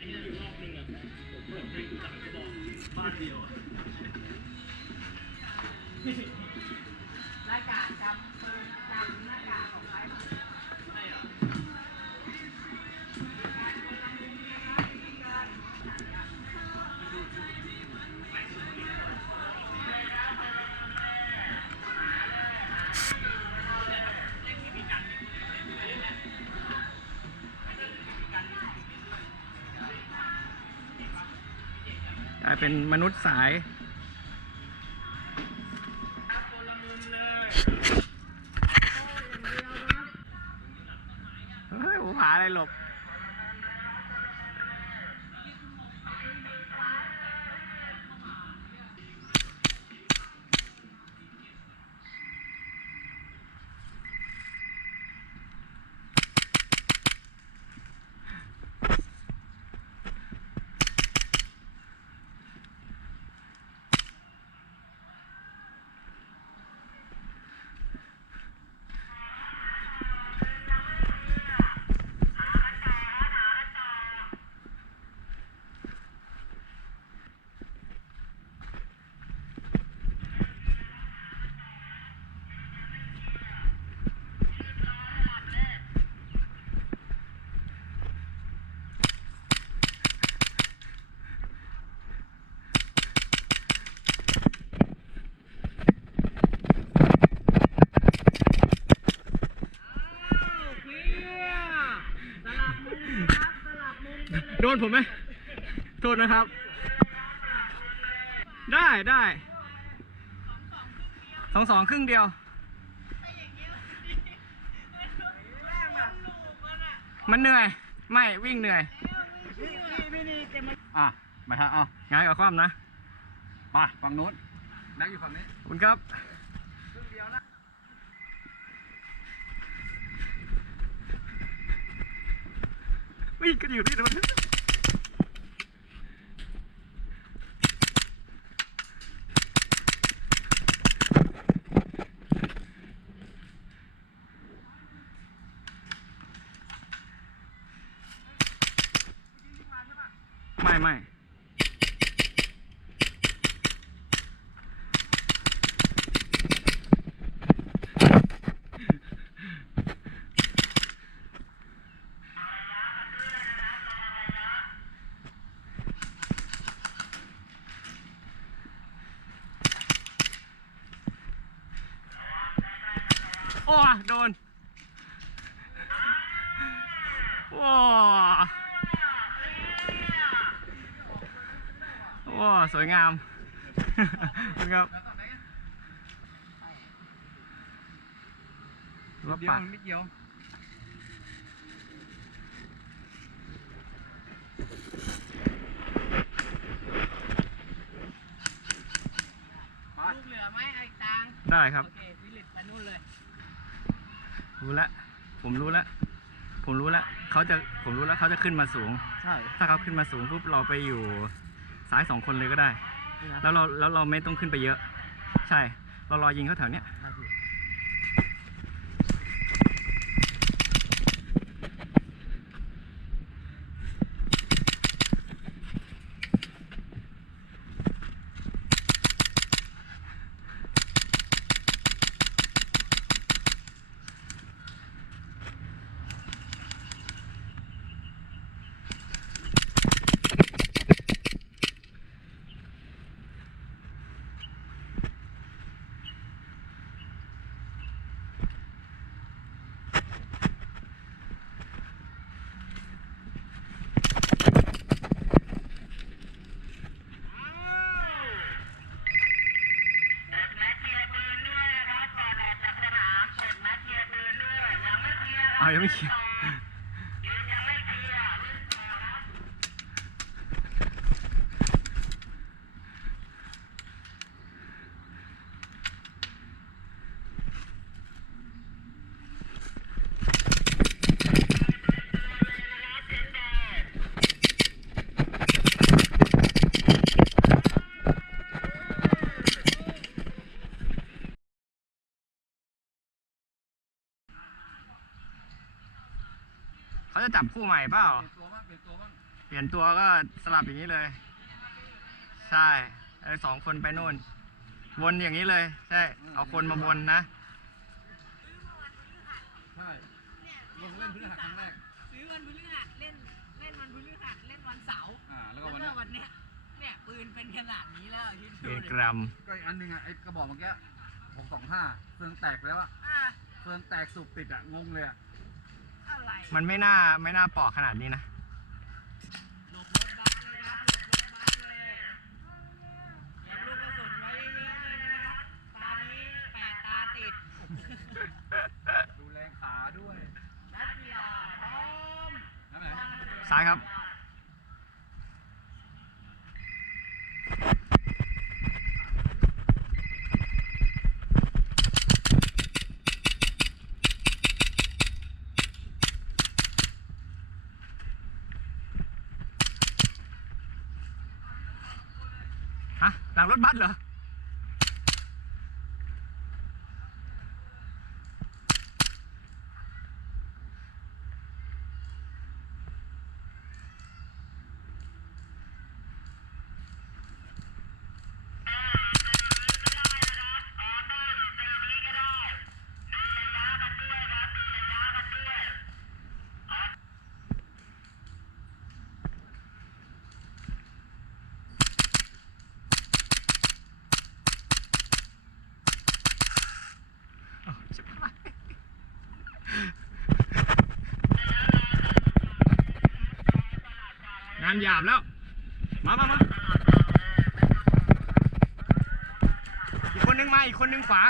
บ้านเดียวหน้ากากจำหน้ากากของใครใช่เหรอกลายเป็นมนุษย์สายเฮ้ยผมหาอะไรหลบโดนผมไหมโทษนะครับได้2-2ครึ่งเดียวมันเหนื่อยไม่วิ่งเหนื่อยมาฮะเอา งานกับความนะมาฝั่งนู้นนักอยู่ฝั่งนี้คุณครับวิ่งกันอยู่ที่ถนนไม่โอ้โดนโอ้สวยงามครับรถปัดนิดเดียวลูกเหลือไหมไอ้ตังได้ครับโอเควิลิตไปนู่นเลยรู้แล้วผมรู้แล้วผมรู้แล้วเขาจะขึ้นมาสูงใช่ถ้าเขาขึ้นมาสูงปุ๊บเราไปอยู่ซ้าย2 คนเลยก็ได้แล้วเราไม่ต้องขึ้นไปเยอะใช่เรารอยิงเขาแถวเนี้ยยังไม่เคลียร์เขาจะจับคู่ใหม่เปล่าเปลี่ยนตัวบ้าง เปลี่ยนตัวก็สลับอย่างนี้เลย ใช่สองคนไปโน่น วนอย่างนี้เลย ใช่ เอาคนมาวนนะ ใช่ลงเล่นพฤหัสครั้งแรก ซื้อวันพฤหัสเล่นวันพฤหัสเล่นวันเสาร์ แล้วก็ วันเนี้ยเนี่ยปืนเป็นขนาดนี้แล้วคิด เอ ดู ก ดิ รัม ก็อีกอันหนึงไอ้กระบอกเมื่อกี้625เฟืองแตกไปแล้วอะ อ่ะ เฟืองแตกสูบติดอะงงเลยอะ อะไร มันไม่น่าปอกขนาดนี้นะ หลบรถบัสเลยครับหลบรถบัสเลยเก็บลูกกระสุนไว้เยอะๆเลยนะครับตานี้8 ตาติด ดูแรงขาด้วย นักกีฬาพร้อม นั่นไหน ซ้ายครับ ฮะ หลังรถบัสเหรอ งานหยาบแล้ว มา อีกคนนึงมา อีกคนนึงขวา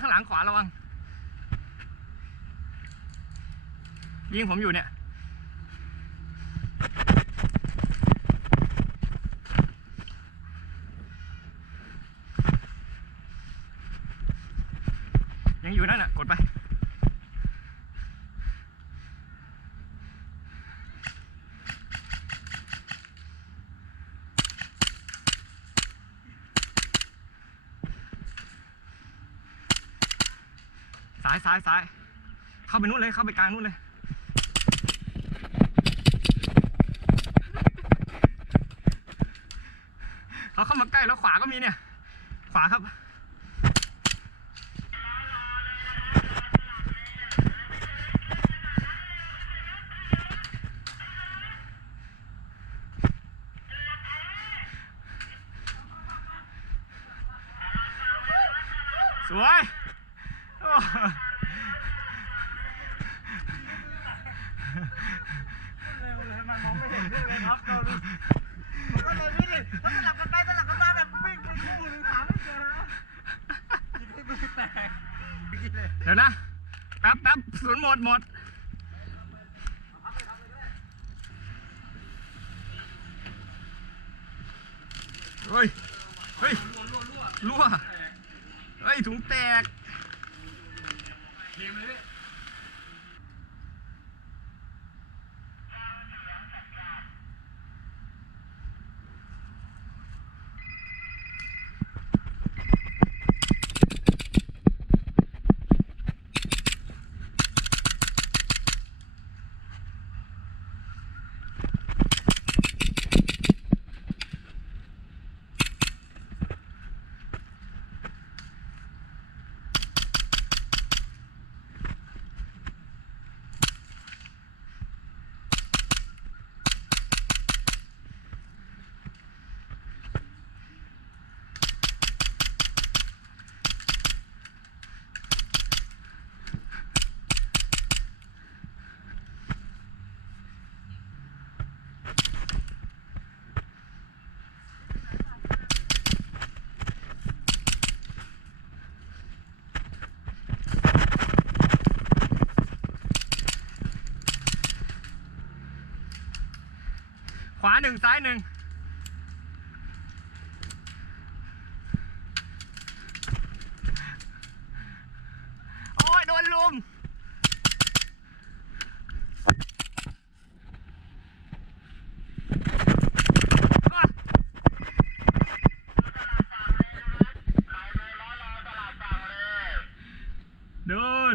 ข้างหลังขวาระวัง ยิงผมอยู่เนี่ย ยังอยู่นั่นน่ะ กดไป ซ้าย เข้าไปนู่นเลย เข้าไปกลางนู่นเลย เขาเข้ามาใกล้แล้วขวาก็มีเนี่ย ขวาครับ สวยโอ้ เร็วเลยมันมองไม่เห็นเลยครับเรา ก็เลยวิ่งเลยแล้วสลับกันไปสลับกันมาแบบวิ่งไปคู่หนึ่งหาไม่เจอนะ ยิงให้มือแตก เดี๋ยวนะ แป๊บศูนย์หมด เฮ้ย รั่ว เฮ้ย ถุงแตก ทีมเลยขวาหนึ่งซ้ายหนึ่ง น